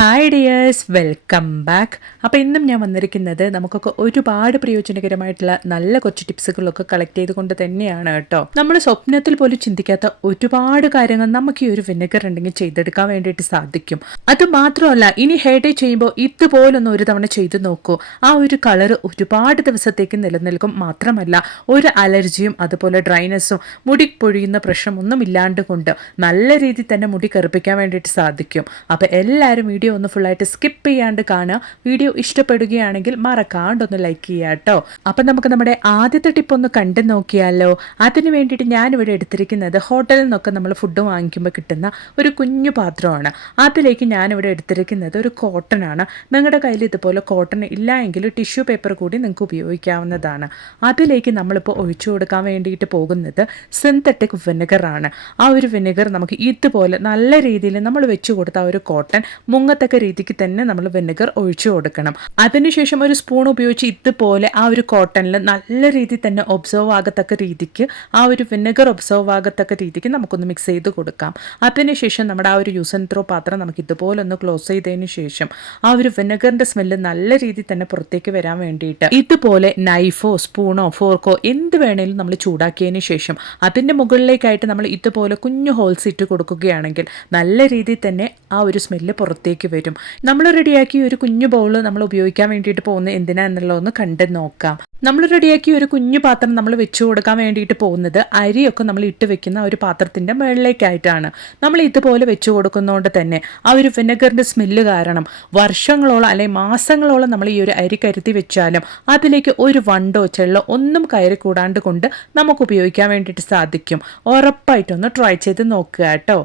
Hi dears, welcome back. അപ്പോൾ ഇന്നും ഞാൻ വന്നിരിക്കുന്നത് നമുക്കൊക്കെ ഒരുപാട് പ്രയോജനകരമായിട്ടുള്ള നല്ല കുറച്ച് ടിപ്സുകളൊക്കെ കളക്ട് ചെയ്തുകൊണ്ട് തന്നെയാണ് കേട്ടോ. നമ്മൾ സ്വപ്നത്തിൽ പോലും ചിന്തിക്കാത്ത ഒരുപാട് കാര്യങ്ങൾ നമുക്ക് ഈ ഒരു വിനെഗർ ഉണ്ടെങ്കിൽ ചെയ്തെടുക്കാൻ വേണ്ടിയിട്ട് സാധിക്കും. അത് മാത്രമല്ല, ഇനി ഹെയർ ഡേ ചെയ്യുമ്പോൾ ഇതുപോലൊന്ന് ഒരു തവണ ചെയ്ത് നോക്കൂ. ആ ഒരു കളർ ഒരുപാട് ദിവസത്തേക്ക് നിലനിൽക്കും. മാത്രമല്ല, ഒരു അലർജിയും അതുപോലെ ഡ്രൈനെസ്സും മുടി പൊഴിയുന്ന പ്രശ്നമൊന്നും ഇല്ലാണ്ട് കൊണ്ട് നല്ല രീതിയിൽ തന്നെ മുടി കറുപ്പിക്കാൻ വേണ്ടിയിട്ട് സാധിക്കും. അപ്പോൾ എല്ലാവരും വീഡിയോ ഒന്ന് ഫുള്ളായിട്ട് സ്കിപ്പ് ചെയ്യാണ്ട് കാണുക. വീഡിയോ ഇഷ്ടപ്പെടുകയാണെങ്കിൽ മറക്കാണ്ടൊന്ന് ലൈക്ക് ചെയ്യുക കേട്ടോ. അപ്പം നമുക്ക് നമ്മുടെ ആദ്യത്തെ ടിപ്പ് ഒന്ന് കണ്ടു നോക്കിയാലോ. അതിന് വേണ്ടിയിട്ട് ഞാനിവിടെ എടുത്തിരിക്കുന്നത് ഹോട്ടലിൽ നിന്നൊക്കെ നമ്മൾ ഫുഡ് വാങ്ങിക്കുമ്പോൾ കിട്ടുന്ന ഒരു കുഞ്ഞു പാത്രമാണ്. അതിലേക്ക് ഞാനിവിടെ എടുത്തിരിക്കുന്നത് ഒരു കോട്ടനാണ്. നിങ്ങളുടെ കയ്യിൽ ഇതുപോലെ കോട്ടൺ ഇല്ല എങ്കിൽ ടിഷ്യൂ പേപ്പർ കൂടി നിങ്ങൾക്ക് ഉപയോഗിക്കാവുന്നതാണ്. അതിലേക്ക് നമ്മളിപ്പോൾ ഒഴിച്ചു കൊടുക്കാൻ വേണ്ടിയിട്ട് പോകുന്നത് സിന്തറ്റിക് വിനെഗറാണ്. ആ ഒരു വിനെഗർ നമുക്ക് ഇതുപോലെ നല്ല രീതിയിൽ നമ്മൾ വെച്ച് കൊടുത്ത ആ ഒരു കോട്ടൺ മുങ്ങത്തക്ക രീതിക്ക് തന്നെ നമ്മൾ വിനെഗർ ഒഴിച്ചു കൊടുക്കണം. അതിനുശേഷം ഒരു സ്പൂൺ ഉപയോഗിച്ച് ഇതുപോലെ ആ ഒരു കോട്ടണിൽ നല്ല രീതിയിൽ തന്നെ ഒബ്സർവ് ആകത്തക്ക രീതിക്ക് ആ ഒരു വിനെഗർ ഒബ്സർവ് ആകത്തക്ക രീതിക്ക് നമുക്കൊന്ന് മിക്സ് ചെയ്ത് കൊടുക്കാം. അതിനുശേഷം നമ്മുടെ ആ ഒരു യൂസ് ആൻഡ് ത്രോ പാത്രം നമുക്ക് ഇതുപോലെ ഒന്ന് ക്ലോസ് ചെയ്തതിന് ശേഷം ആ ഒരു വിനെഗറിന്റെ സ്മെല്ല് നല്ല രീതിയിൽ തന്നെ പുറത്തേക്ക് വരാൻ വേണ്ടിയിട്ട് ഇതുപോലെ നൈഫോ സ്പൂണോ ഫോർക്കോ എന്ത് വേണേലും നമ്മൾ ചൂടാക്കിയതിന് ശേഷം അതിൻ്റെ മുകളിലേക്കായിട്ട് നമ്മൾ ഇതുപോലെ കുഞ്ഞു ഹോൾസ് ഇട്ട് കൊടുക്കുകയാണെങ്കിൽ നല്ല രീതിയിൽ തന്നെ ആ ഒരു സ്മെല്ല് പുറത്തേക്ക് വരും. നമ്മൾ റെഡിയാക്കി ഒരു കുഞ്ഞു ബൗള് നമ്മൾ ഉപയോഗിക്കാൻ വേണ്ടിയിട്ട് പോകുന്നത് എന്തിനാന്നുള്ളതൊന്ന് കണ്ടു നോക്കാം. നമ്മൾ റെഡിയാക്കി ഒരു കുഞ്ഞു പാത്രം നമ്മൾ വെച്ചു കൊടുക്കാൻ വേണ്ടിയിട്ട് പോകുന്നത് അരിയൊക്കെ നമ്മൾ ഇട്ട് വെക്കുന്ന ഒരു പാത്രത്തിൻ്റെ മുകളിലേക്കായിട്ടാണ്. നമ്മൾ ഇതുപോലെ വെച്ചു കൊടുക്കുന്നതുകൊണ്ട് തന്നെ ആ ഒരു വിനെഗറിൻ്റെ സ്മെല്ല് കാരണം വർഷങ്ങളോളം അല്ലെങ്കിൽ മാസങ്ങളോളം നമ്മൾ ഈ ഒരു അരി കരുതി വെച്ചാലും അതിലേക്ക് ഒരു വണ്ടോ ചെള്ളോ ഒന്നും കയറി കൂടാണ്ട് കൊണ്ട് നമുക്ക് ഉപയോഗിക്കാൻ വേണ്ടിയിട്ട് സാധിക്കും. ഉറപ്പായിട്ടൊന്ന് ട്രൈ ചെയ്ത് നോക്കുക കേട്ടോ.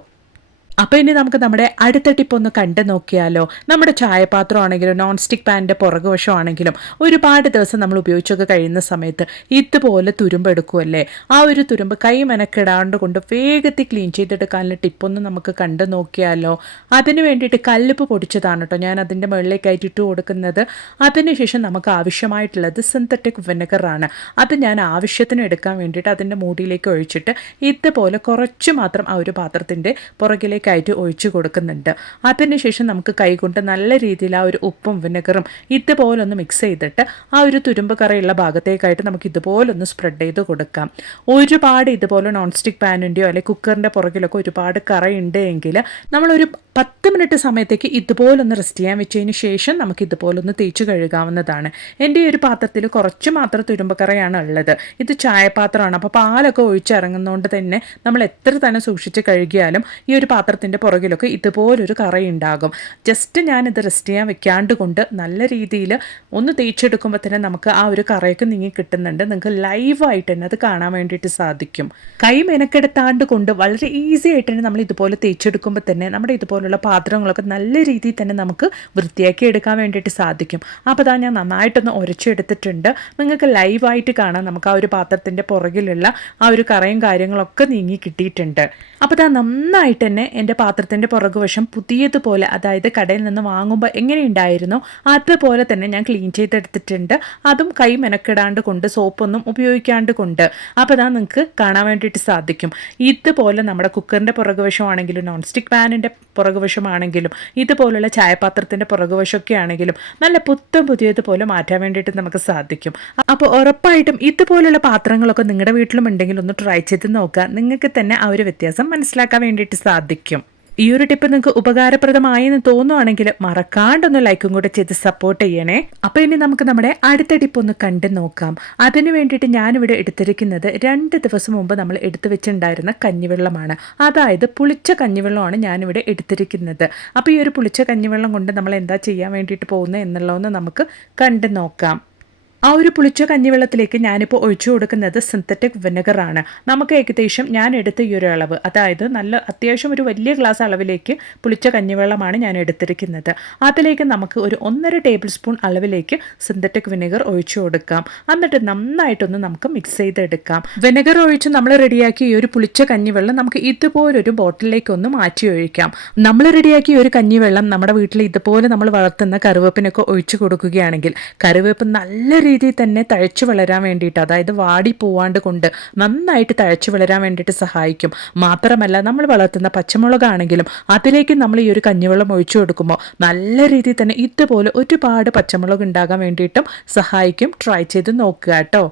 അപ്പോൾ ഇനി നമുക്ക് നമ്മുടെ അടുത്ത ടിപ്പ് ഒന്ന് കണ്ടു നോക്കിയാലോ. നമ്മുടെ ചായപാത്രം ആണെങ്കിലും നോൺ സ്റ്റിക്ക് പാനിൻ്റെ പുറകുവശം ആണെങ്കിലും ഒരുപാട് ദിവസം നമ്മൾ ഉപയോഗിച്ചൊക്കെ കഴിയുന്ന സമയത്ത് ഇതുപോലെ തുരുമ്പെടുക്കുമല്ലേ. ആ ഒരു തുരുമ്പ് കൈ മെനക്കിടാണ്ട് കൊണ്ട് വേഗത്തിൽ ക്ലീൻ ചെയ്തെടുക്കാനുള്ള ടിപ്പൊന്ന് നമുക്ക് കണ്ടു നോക്കിയാലോ. അതിന് വേണ്ടിയിട്ട് കല്ലുപ്പ് പൊടിച്ചതാണ് കേട്ടോ ഞാൻ അതിൻ്റെ മുകളിലേക്കായിട്ട് ഇട്ട് കൊടുക്കുന്നത്. അതിനുശേഷം നമുക്ക് ആവശ്യമായിട്ടുള്ളത് സിന്തറ്റിക് വിനെഗറാണ്. അത് ഞാൻ ആവശ്യത്തിന് എടുക്കാൻ വേണ്ടിയിട്ട് അതിൻ്റെ മൂടിയിലേക്ക് ഒഴിച്ചിട്ട് ഇതുപോലെ കുറച്ച് മാത്രം ആ ഒരു പാത്രത്തിൻ്റെ പുറകിലേക്ക് ആയിട്ട് ഒഴിച്ചു കൊടുക്കുന്നുണ്ട്. അതിനുശേഷം നമുക്ക് കൈകൊണ്ട് നല്ല രീതിയിൽ ആ ഒരു ഉപ്പും വിനെഗറും ഇതുപോലൊന്ന് മിക്സ് ചെയ്തിട്ട് ആ ഒരു തുരുമ്പ് കറയുള്ള ഭാഗത്തേക്കായിട്ട് നമുക്ക് ഇതുപോലൊന്ന് സ്പ്രെഡ് ചെയ്ത് കൊടുക്കാം. ഒരുപാട് ഇതുപോലെ നോൺ സ്റ്റിക്ക് പാനിൻ്റെയോ അല്ലെങ്കിൽ കുക്കറിൻ്റെ പുറകിലൊക്കെ ഒരുപാട് കറയുണ്ട് എങ്കിൽ നമ്മളൊരു 10 മിനിറ്റ് സമയത്തേക്ക് ഇതുപോലൊന്ന് റെസ്റ്റ് ചെയ്യാൻ വെച്ചതിന് ശേഷം നമുക്ക് ഇതുപോലൊന്ന് തേച്ച് കഴുകാവുന്നതാണ്. എൻ്റെ ഈ ഒരു പാത്രത്തിൽ കുറച്ച് മാത്രം തുരുമ്പ് കറയാണ് ഉള്ളത്. ഇത് ചായപാത്രമാണ്. അപ്പോൾ പാലൊക്കെ ഒഴിച്ചിറങ്ങുന്നതുകൊണ്ട് തന്നെ നമ്മൾ എത്ര തന്നെ സൂക്ഷിച്ച് കഴുകിയാലും ഈ ഒരു പാത്രത്തിൻ്റെ പുറകിലൊക്കെ ഇതുപോലൊരു കറയുണ്ടാകും. ജസ്റ്റ് ഞാനിത് റെസ്റ്റ് ചെയ്യാൻ വെക്കാണ്ട് കൊണ്ട് നല്ല രീതിയിൽ ഒന്ന് തേച്ചെടുക്കുമ്പോൾ തന്നെ നമുക്ക് ആ ഒരു കറയൊക്കെ നീങ്ങി കിട്ടുന്നുണ്ട്. നിങ്ങൾക്ക് ലൈവായിട്ട് തന്നെ അത് കാണാൻ വേണ്ടിയിട്ട് സാധിക്കും. കൈ മെനക്കെടുത്താണ്ട് കൊണ്ട് വളരെ ഈസി ആയിട്ട് തന്നെ നമ്മൾ ഇതുപോലെ തേച്ചെടുക്കുമ്പോൾ തന്നെ നമ്മുടെ ഇതുപോലുള്ള പാത്രങ്ങളൊക്കെ നല്ല രീതിയിൽ തന്നെ നമുക്ക് വൃത്തിയാക്കി എടുക്കാൻ വേണ്ടിയിട്ട് സാധിക്കും. അപ്പോൾ അതാ ഞാൻ നന്നായിട്ടൊന്ന് ഉരച്ചെടുത്തിട്ടുണ്ട്. നിങ്ങൾക്ക് ലൈവായിട്ട് കാണാം നമുക്ക് ആ ഒരു പാത്രത്തിൻ്റെ പുറകിലുള്ള ആ ഒരു കറയും കാര്യങ്ങളൊക്കെ നീങ്ങി കിട്ടിയിട്ടുണ്ട്. അപ്പോൾ അതാ നന്നായിട്ട് തന്നെ എൻ്റെ പാത്രത്തിൻ്റെ പുറകുവശം പുതിയതുപോലെ, അതായത് കടയിൽ നിന്ന് വാങ്ങുമ്പോൾ എങ്ങനെയുണ്ടായിരുന്നോ അതുപോലെ തന്നെ ഞാൻ ക്ലീൻ ചെയ്തെടുത്തിട്ടുണ്ട്. അതും കൈ മെനക്കിടാണ്ട് കൊണ്ട് സോപ്പൊന്നും ഉപയോഗിക്കാണ്ട് കൊണ്ട്. അപ്പോൾ അതാ നിങ്ങൾക്ക് കാണാൻ വേണ്ടിയിട്ട് സാധിക്കും. ഇതുപോലെ നമ്മുടെ കുക്കറിൻ്റെ പുറകുവശമാണെങ്കിലും നോൺ സ്റ്റിക്ക് പാനിൻ്റെ പുറകുവശമാണെങ്കിലും ഇതുപോലുള്ള ചായപാത്രത്തിൻ്റെ പുറകുവശമൊക്കെ ആണെങ്കിലും നല്ല പുതിയതുപോലെ മാറ്റാൻ വേണ്ടിയിട്ട് നമുക്ക് സാധിക്കും. അപ്പോൾ ഉറപ്പായിട്ടും ഇതുപോലുള്ള പാത്രങ്ങളൊക്കെ നിങ്ങളുടെ വീട്ടിലും ഉണ്ടെങ്കിൽ ഒന്ന് ട്രൈ ചെയ്ത് നോക്കുക. നിങ്ങൾക്ക് തന്നെ ആ ഒരു വ്യത്യാസം മനസ്സിലാക്കാൻ വേണ്ടിയിട്ട് സാധിക്കും. ഈ ഒരു ടിപ്പ് നിങ്ങൾക്ക് ഉപകാരപ്രദമായെന്ന് തോന്നുവാണെങ്കിൽ മറക്കാണ്ടൊന്ന് ലൈക്കും കൂടെ ചെയ്ത് സപ്പോർട്ട് ചെയ്യണേ. അപ്പോൾ ഇനി നമുക്ക് നമ്മുടെ അടുത്ത ടിപ്പ് ഒന്ന് കണ്ടു നോക്കാം. അതിന് വേണ്ടിയിട്ട് ഞാനിവിടെ എടുത്തിരിക്കുന്നത് 2 ദിവസം മുമ്പ് നമ്മൾ എടുത്തു വെച്ചിട്ടുണ്ടായിരുന്ന കഞ്ഞിവെള്ളമാണ്. അതായത് പുളിച്ച കഞ്ഞിവെള്ളമാണ് ഞാനിവിടെ എടുത്തിരിക്കുന്നത്. അപ്പോൾ ഈ ഒരു പുളിച്ച കഞ്ഞിവെള്ളം കൊണ്ട് നമ്മൾ എന്താ ചെയ്യാൻ വേണ്ടിയിട്ട് പോകുന്നത് എന്നുള്ളതൊന്ന് നമുക്ക് കണ്ടു നോക്കാം. ആ ഒരു പുളിച്ച കഞ്ഞിവെള്ളത്തിലേക്ക് ഞാനിപ്പോൾ ഒഴിച്ചു കൊടുക്കുന്നത് സിന്തറ്റിക് വിനെഗറാണ്. നമുക്ക് ഏകദേശം ഞാൻ എടുത്ത ഈ ഒരു അളവ്, അതായത് നല്ല അത്യാവശ്യം ഒരു വലിയ ഗ്ലാസ് അളവിലേക്ക് പുളിച്ച കഞ്ഞിവെള്ളമാണ് ഞാൻ എടുത്തിരിക്കുന്നത്. അതിലേക്ക് നമുക്ക് ഒരു 1.5 ടേബിൾ സ്പൂൺ അളവിലേക്ക് സിന്തറ്റിക് വിനെഗർ ഒഴിച്ചു കൊടുക്കാം. എന്നിട്ട് നന്നായിട്ടൊന്ന് നമുക്ക് മിക്സ് ചെയ്തെടുക്കാം. വിനെഗർ ഒഴിച്ച് നമ്മൾ റെഡിയാക്കി ഈ ഒരു പുളിച്ച കഞ്ഞിവെള്ളം നമുക്ക് ഇതുപോലൊരു ബോട്ടിലേക്ക് ഒന്ന് മാറ്റി ഒഴിക്കാം. നമ്മൾ റെഡിയാക്കി ഒരു കഞ്ഞിവെള്ളം നമ്മുടെ വീട്ടിൽ ഇതുപോലെ നമ്മൾ വളർത്തുന്ന കറിവേപ്പിനൊക്കെ ഒഴിച്ചു കൊടുക്കുകയാണെങ്കിൽ കറിവേപ്പ് നല്ല രീതിയിൽ തന്നെ തഴച്ചു വളരാൻ വേണ്ടിയിട്ട്, അതായത് വാടി പോവാണ്ട് കൊണ്ട് നന്നായിട്ട് തഴച്ചു വളരാൻ വേണ്ടിയിട്ട് സഹായിക്കും. മാത്രമല്ല നമ്മൾ വളർത്തുന്ന പച്ചമുളകാണെങ്കിലും അതിലേക്ക് നമ്മൾ ഈ ഒരു കഞ്ഞിവെള്ളം ഒഴിച്ചു കൊടുക്കുമ്പോൾ നല്ല രീതിയിൽ തന്നെ ഇതുപോലെ ഒരുപാട് പച്ചമുളക് ഉണ്ടാകാൻ വേണ്ടിയിട്ടും സഹായിക്കും. ട്രൈ ചെയ്ത് നോക്കുക കേട്ടോ.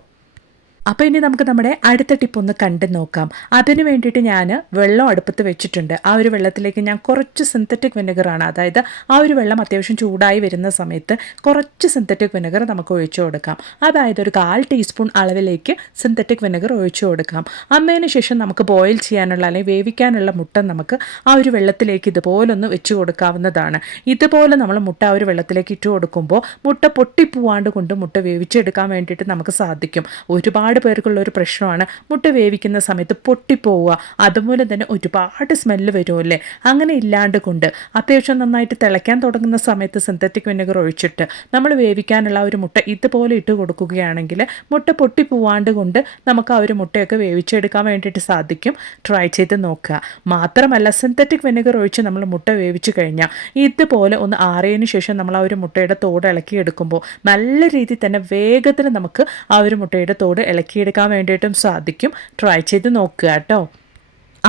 അപ്പോൾ ഇനി നമുക്ക് നമ്മുടെ അടുത്ത ടിപ്പ് ഒന്ന് കണ്ടു നോക്കാം. അതിന് വേണ്ടിയിട്ട് ഞാൻ വെള്ളം അടുപ്പത്ത് വെച്ചിട്ടുണ്ട്. ആ ഒരു വെള്ളത്തിലേക്ക് ഞാൻ കുറച്ച് സിന്തറ്റിക് വിനെഗറാണ്, അതായത് ആ ഒരു വെള്ളം അത്യാവശ്യം ചൂടായി വരുന്ന സമയത്ത് കുറച്ച് സിന്തറ്റിക് വിനെഗർ നമുക്ക് ഒഴിച്ചു കൊടുക്കാം. അതായത് ഒരു 1/4 ടീസ്പൂൺ അളവിലേക്ക് സിന്തറ്റിക് വിനെഗർ ഒഴിച്ചു കൊടുക്കാം. അന്നതിന് ശേഷം നമുക്ക് ബോയിൽ ചെയ്യാനുള്ള അല്ലെങ്കിൽ വേവിക്കാനുള്ള മുട്ട നമുക്ക് ആ ഒരു വെള്ളത്തിലേക്ക് ഇതുപോലൊന്ന് വെച്ച് കൊടുക്കാവുന്നതാണ്. ഇതുപോലെ നമ്മൾ മുട്ട ആ ഒരു വെള്ളത്തിലേക്ക് ഇട്ട് കൊടുക്കുമ്പോൾ മുട്ട പൊട്ടിപ്പോവാണ്ട് കൊണ്ട് മുട്ട വേവിച്ചെടുക്കാൻ വേണ്ടിയിട്ട് നമുക്ക് സാധിക്കും. ഒരുപാട് പേർക്കുള്ള ഒരു പ്രശ്നമാണ് മുട്ട വേവിക്കുന്ന സമയത്ത് പൊട്ടിപ്പോവുക. അതുപോലെ തന്നെ ഒരുപാട് സ്മെല്ല് വരുമല്ലേ. അങ്ങനെ ഇല്ലാണ്ട് കൊണ്ട് അത്യാവശ്യം നന്നായിട്ട് തിളയ്ക്കാൻ തുടങ്ങുന്ന സമയത്ത് സിന്തറ്റിക് വിനെഗർ ഒഴിച്ചിട്ട് നമ്മൾ വേവിക്കാനുള്ള ഒരു മുട്ട ഇതുപോലെ ഇട്ട് കൊടുക്കുകയാണെങ്കിൽ മുട്ട പൊട്ടിപ്പോവാണ്ട് കൊണ്ട് നമുക്ക് ആ ഒരു മുട്ടയൊക്കെ വേവിച്ചെടുക്കാൻ വേണ്ടിയിട്ട് സാധിക്കും. ട്രൈ ചെയ്ത് നോക്കുക. മാത്രമല്ല സിന്തറ്റിക് വിനെഗർ ഒഴിച്ച് നമ്മൾ മുട്ട വേവിച്ച് കഴിഞ്ഞാൽ ഇതുപോലെ ഒന്ന് ആറിയതിന് ശേഷം നമ്മൾ ആ ഒരു മുട്ടയുടെ തോട് ഇളക്കിയെടുക്കുമ്പോൾ നല്ല രീതിയിൽ തന്നെ വേഗത്തിൽ നമുക്ക് ആ ഒരു മുട്ടയുടെ തോട് ഇളക്കിയെടുക്കാൻ വേണ്ടിയിട്ടും സാധിക്കും. ട്രൈ ചെയ്ത് നോക്കുക കേട്ടോ.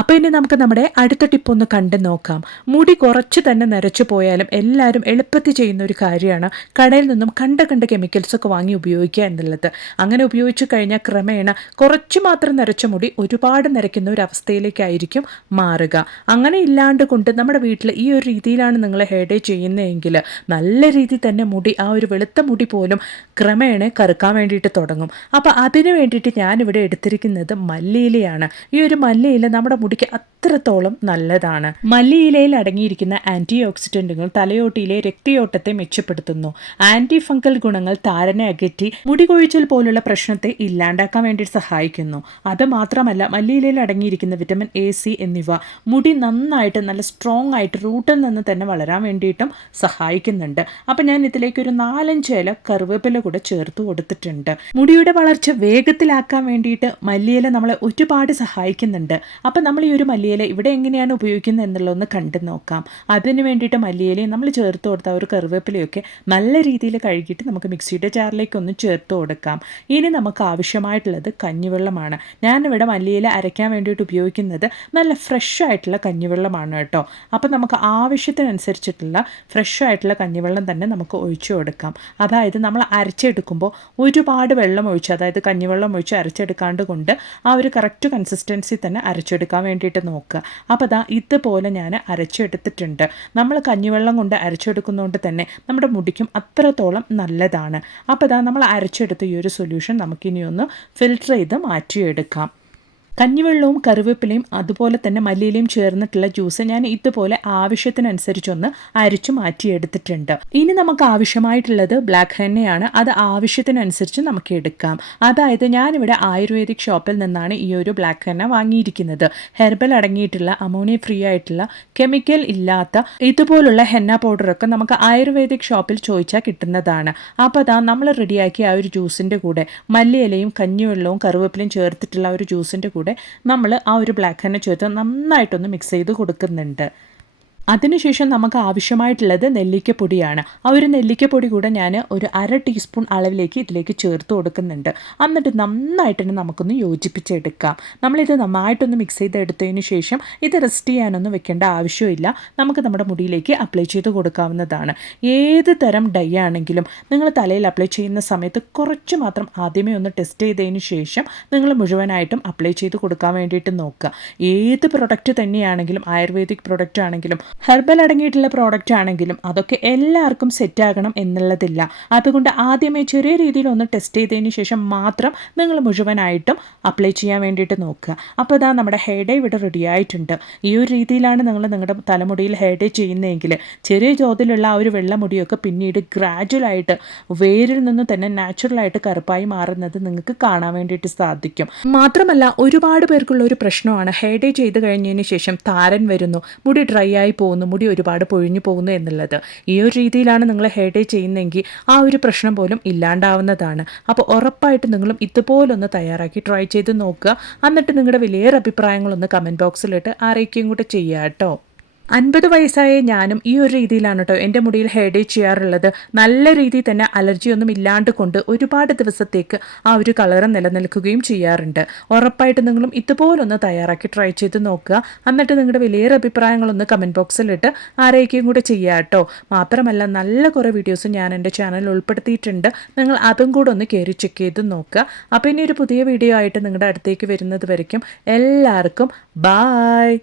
അപ്പോൾ ഇനി നമുക്ക് നമ്മുടെ അടുത്ത ടിപ്പ് ഒന്ന് കണ്ടു നോക്കാം. മുടി കുറച്ച് തന്നെ നരച്ചു പോയാലും എല്ലാവരും എളുപ്പത്തിൽ ചെയ്യുന്ന ഒരു കാര്യമാണ് കടയിൽ നിന്നും കണ്ട കെമിക്കൽസൊക്കെ വാങ്ങി ഉപയോഗിക്കുക എന്നുള്ളത്. അങ്ങനെ ഉപയോഗിച്ച് കഴിഞ്ഞാൽ ക്രമേണ കുറച്ച് മാത്രം നരച്ച മുടി ഒരുപാട് നരയ്ക്കുന്ന ഒരു അവസ്ഥയിലേക്കായിരിക്കും മാറുക. അങ്ങനെ ഇല്ലാണ്ട് കൊണ്ട് നമ്മുടെ വീട്ടിൽ ഈ ഒരു രീതിയിലാണ് നിങ്ങൾ ഹെയർ ഡേ ചെയ്യുന്നതെങ്കിൽ നല്ല രീതിയിൽ തന്നെ മുടി, ആ ഒരു വെളുത്ത മുടി പോലും ക്രമേണ കറുക്കാൻ വേണ്ടിയിട്ട് തുടങ്ങും. അപ്പോൾ അതിന് വേണ്ടിയിട്ട് ഞാനിവിടെ എടുത്തിരിക്കുന്നത് മല്ലിയിലയാണ്. ഈ ഒരു മല്ലിയില നമ്മുടെ മുടിക്ക് അത്രത്തോളം നല്ലതാണ്. മല്ലിയിലയിൽ അടങ്ങിയിരിക്കുന്ന ആൻറ്റി ഓക്സിഡൻറ്റുകൾ തലയോട്ടിയിലെ രക്തയോട്ടത്തെ മെച്ചപ്പെടുത്തുന്നു. ആൻറ്റി ഫംഗൽ ഗുണങ്ങൾ താരനെ അകറ്റി മുടി കൊഴിച്ചൽ പോലുള്ള പ്രശ്നത്തെ ഇല്ലാണ്ടാക്കാൻ വേണ്ടി സഹായിക്കുന്നു. അത് മാത്രമല്ല മല്ലിയിലയിൽ അടങ്ങിയിരിക്കുന്ന വിറ്റമിൻ എ, സി എന്നിവ മുടി നന്നായിട്ട് നല്ല സ്ട്രോങ് ആയിട്ട് റൂട്ടിൽ നിന്ന് തന്നെ വളരാൻ വേണ്ടിയിട്ടും സഹായിക്കുന്നുണ്ട്. അപ്പം ഞാൻ ഇതിലേക്ക് ഒരു 4-5 ഇല കറിവേപ്പില കൂടെ ചേർത്ത് കൊടുത്തിട്ടുണ്ട്. മുടിയുടെ വളർച്ച വേഗത്തിലാക്കാൻ വേണ്ടിയിട്ട് മല്ലിയില നമ്മളെ ഒരുപാട് സഹായിക്കുന്നുണ്ട്. അപ്പം നമ്മൾ ഈ ഒരു മല്ലിയില ഇവിടെ എങ്ങനെയാണ് ഉപയോഗിക്കുന്നത് എന്നുള്ളതൊന്ന് കണ്ടു നോക്കാം. അതിന് വേണ്ടിയിട്ട് മല്ലിയിലയും നമ്മൾ ചേർത്ത് കൊടുത്ത ഒരു കറിവേപ്പിലയൊക്കെ നല്ല രീതിയിൽ കഴുകിയിട്ട് നമുക്ക് മിക്സിയുടെ ജാറിലേക്ക് ഒന്ന് ചേർത്ത് കൊടുക്കാം. ഇനി നമുക്ക് ആവശ്യമായിട്ടുള്ളത് കഞ്ഞിവെള്ളമാണ്. ഞാനിവിടെ മല്ലിയില അരയ്ക്കാൻ വേണ്ടിയിട്ട് ഉപയോഗിക്കുന്നത് നല്ല ഫ്രഷ് ആയിട്ടുള്ള കഞ്ഞിവെള്ളമാണ് കേട്ടോ. അപ്പോൾ നമുക്ക് ആവശ്യത്തിനനുസരിച്ചിട്ടുള്ള ഫ്രഷ് ആയിട്ടുള്ള കഞ്ഞിവെള്ളം തന്നെ നമുക്ക് ഒഴിച്ചു കൊടുക്കാം. അതായത് നമ്മൾ അരച്ചെടുക്കുമ്പോൾ ഒരുപാട് വെള്ളം ഒഴിച്ച്, അതായത് കഞ്ഞിവെള്ളം ഒഴിച്ച് അരച്ചെടുക്കാണ്ട് കൊണ്ട് ആ ഒരു കറക്റ്റ് കൺസിസ്റ്റൻസി തന്നെ അരച്ചെടുക്കാൻ വേണ്ടിയിട്ട് നോക്കുക. അപ്പോൾ ഇതുപോലെ ഞാൻ അരച്ചെടുത്തിട്ടുണ്ട്. നമ്മൾ കഞ്ഞിവെള്ളം കൊണ്ട് അരച്ചെടുക്കുന്നതുകൊണ്ട് തന്നെ നമ്മുടെ മുടിക്കും അത്രത്തോളം നല്ലതാണ്. അപ്പോൾ നമ്മൾ അരച്ചെടുത്ത ഈ ഒരു സൊല്യൂഷൻ നമുക്കിനി ഒന്ന് ഫിൽറ്റർ ചെയ്ത് മാറ്റിയെടുക്കാം. കഞ്ഞിവെള്ളവും കറിവേപ്പിലയും അതുപോലെ തന്നെ മല്ലിയിലയും ചേർന്നിട്ടുള്ള ജ്യൂസ് ഞാൻ ഇതുപോലെ ആവശ്യത്തിനനുസരിച്ചൊന്ന് അരിച്ചു മാറ്റിയെടുത്തിട്ടുണ്ട്. ഇനി നമുക്ക് ആവശ്യമായിട്ടുള്ളത് ബ്ലാക്ക് ഹെന്നയാണ്. അത് ആവശ്യത്തിനനുസരിച്ച് നമുക്ക് എടുക്കാം. അതായത് ഞാനിവിടെ ആയുർവേദിക് ഷോപ്പിൽ നിന്നാണ് ഈ ഒരു ബ്ലാക്ക് ഹെന്ന വാങ്ങിയിരിക്കുന്നത്. ഹെർബൽ അടങ്ങിയിട്ടുള്ള അമോണിയ ഫ്രീ ആയിട്ടുള്ള കെമിക്കൽ ഇല്ലാത്ത ഇതുപോലുള്ള ഹെന്ന പൗഡറൊക്കെ നമുക്ക് ആയുർവേദിക് ഷോപ്പിൽ ചോദിച്ചാൽ കിട്ടുന്നതാണ്. അപ്പോൾ നമ്മൾ റെഡിയാക്കി ആ ഒരു ജ്യൂസിൻ്റെ കൂടെ മല്ലിയിലയും കഞ്ഞിവെള്ളവും കറിവേപ്പിലയും ചേർത്തിട്ടുള്ള ഒരു ജ്യൂസിൻ്റെ കൂടെ നമ്മൾ ആ ഒരു ബ്ലാക്ക് ഹെന്ന ചേർത്ത് നന്നായിട്ടൊന്ന് മിക്സ് ചെയ്ത് കൊടുക്കുന്നുണ്ട്. അതിനുശേഷം നമുക്ക് ആവശ്യമായിട്ടുള്ളത് നെല്ലിക്കപ്പൊടിയാണ്. ആ ഒരു നെല്ലിക്കപ്പൊടി കൂടെ ഞാൻ ഒരു 1/2 ടീസ്പൂൺ അളവിലേക്ക് ഇതിലേക്ക് ചേർത്ത് കൊടുക്കുന്നുണ്ട്. എന്നിട്ട് നന്നായിട്ട് തന്നെ നമുക്കൊന്ന് യോജിപ്പിച്ചെടുക്കാം. നമ്മളിത് നന്നായിട്ടൊന്ന് മിക്സ് ചെയ്തെടുത്തതിന് ശേഷം ഇത് റെസ്റ്റ് ചെയ്യാനൊന്നും വെക്കേണ്ട ആവശ്യമില്ല. നമുക്ക് നമ്മുടെ മുടിയിലേക്ക് അപ്ലൈ ചെയ്ത് കൊടുക്കാവുന്നതാണ്. ഏത് തരം ഡൈ ആണെങ്കിലും നിങ്ങൾ തലയിൽ അപ്ലൈ ചെയ്യുന്ന സമയത്ത് കുറച്ച് മാത്രം ആദ്യമേ ഒന്ന് ടെസ്റ്റ് ചെയ്തതിന് ശേഷം നിങ്ങൾ മുഴുവനായിട്ടും അപ്ലൈ ചെയ്ത് കൊടുക്കാൻ വേണ്ടിയിട്ട് നോക്കുക. ഏത് പ്രൊഡക്റ്റ് തന്നെയാണെങ്കിലും, ആയുർവേദിക് പ്രൊഡക്റ്റ് ആണെങ്കിലും ഹെർബൽ അടങ്ങിയിട്ടുള്ള പ്രോഡക്റ്റ് ആണെങ്കിലും അതൊക്കെ എല്ലാവർക്കും സെറ്റ് ആകണം എന്നുള്ളതില്ല. അതുകൊണ്ട് ആദ്യമേ ചെറിയ രീതിയിൽ ഒന്ന് ടെസ്റ്റ് ചെയ്തതിന് ശേഷം മാത്രം നിങ്ങൾ മുഴുവനായിട്ടും അപ്ലൈ ചെയ്യാൻ വേണ്ടിയിട്ട് നോക്കുക. അപ്പോൾ നമ്മുടെ ഹെയർ ഡേ ഇവിടെ റെഡി ആയിട്ടുണ്ട്. ഈ ഒരു രീതിയിലാണ് നിങ്ങൾ നിങ്ങളുടെ തലമുടിയിൽ ഹെയർ ഡേ ചെയ്യുന്നതെങ്കിൽ ചെറിയ തോതിലുള്ള ആ ഒരു വെള്ളമുടിയൊക്കെ പിന്നീട് ഗ്രാജുവലായിട്ട് വേരിൽ നിന്ന് തന്നെ നാച്ചുറലായിട്ട് കറുപ്പായി മാറുന്നത് നിങ്ങൾക്ക് കാണാൻ വേണ്ടിയിട്ട് സാധിക്കും. മാത്രമല്ല ഒരുപാട് പേർക്കുള്ള ഒരു പ്രശ്നമാണ് ഹെയർ ഡേ ചെയ്ത് കഴിഞ്ഞതിന് ശേഷം താരൻ വരുന്നു, മുടി ഡ്രൈ ആയി പോകുന്നു, മുടി ഒരുപാട് പൊഴിഞ്ഞു പോകുന്നു എന്നുള്ളത്. ഈ ഒരു രീതിയിലാണ് നിങ്ങൾ ഹെയർ ഡേ ചെയ്യുന്നതെങ്കിൽ ആ ഒരു പ്രശ്നം പോലും ഇല്ലാണ്ടാവുന്നതാണ്. അപ്പോൾ ഉറപ്പായിട്ട് നിങ്ങളും ഇതുപോലൊന്ന് തയ്യാറാക്കി ട്രൈ ചെയ്ത് നോക്കുക. എന്നിട്ട് നിങ്ങളുടെ വലിയൊരു അഭിപ്രായങ്ങളൊന്ന് കമൻറ്റ് ബോക്സിലിട്ട് അറിയിക്കുകയും കൂടെ ചെയ്യുക കേട്ടോ. 50 വയസ്സായ ഞാനും ഈ ഒരു രീതിയിലാണ് കേട്ടോ എൻ്റെ മുടിയിൽ ഹെയർ ഡേ ചെയ്യാറുള്ളത്. നല്ല രീതിയിൽ തന്നെ അലർജിയൊന്നും ഇല്ലാണ്ട് കൊണ്ട് ഒരുപാട് ദിവസത്തേക്ക് ആ ഒരു കളറ് നിലനിൽക്കുകയും ചെയ്യാറുണ്ട്. ഉറപ്പായിട്ട് നിങ്ങളും ഇതുപോലൊന്ന് തയ്യാറാക്കി ട്രൈ ചെയ്ത് നോക്കുക. എന്നിട്ട് നിങ്ങളുടെ വലിയൊരു അഭിപ്രായങ്ങളൊന്ന് കമൻറ്റ് ബോക്സിലിട്ട് ആരേക്കും കൂടെ ചെയ്യുക കേട്ടോ. മാത്രമല്ല നല്ല കുറേ വീഡിയോസ് ഞാൻ എൻ്റെ ചാനലിൽ ഉൾപ്പെടുത്തിയിട്ടുണ്ട്. നിങ്ങൾ അതും കൂടെ ഒന്ന് കയറി ചെക്ക് ചെയ്ത് നോക്കുക. അപ്പോൾ ഇനി ഒരു പുതിയ വീഡിയോ ആയിട്ട് നിങ്ങളുടെ അടുത്തേക്ക് വരുന്നത് വരയ്ക്കും എല്ലാവർക്കും ബായ്.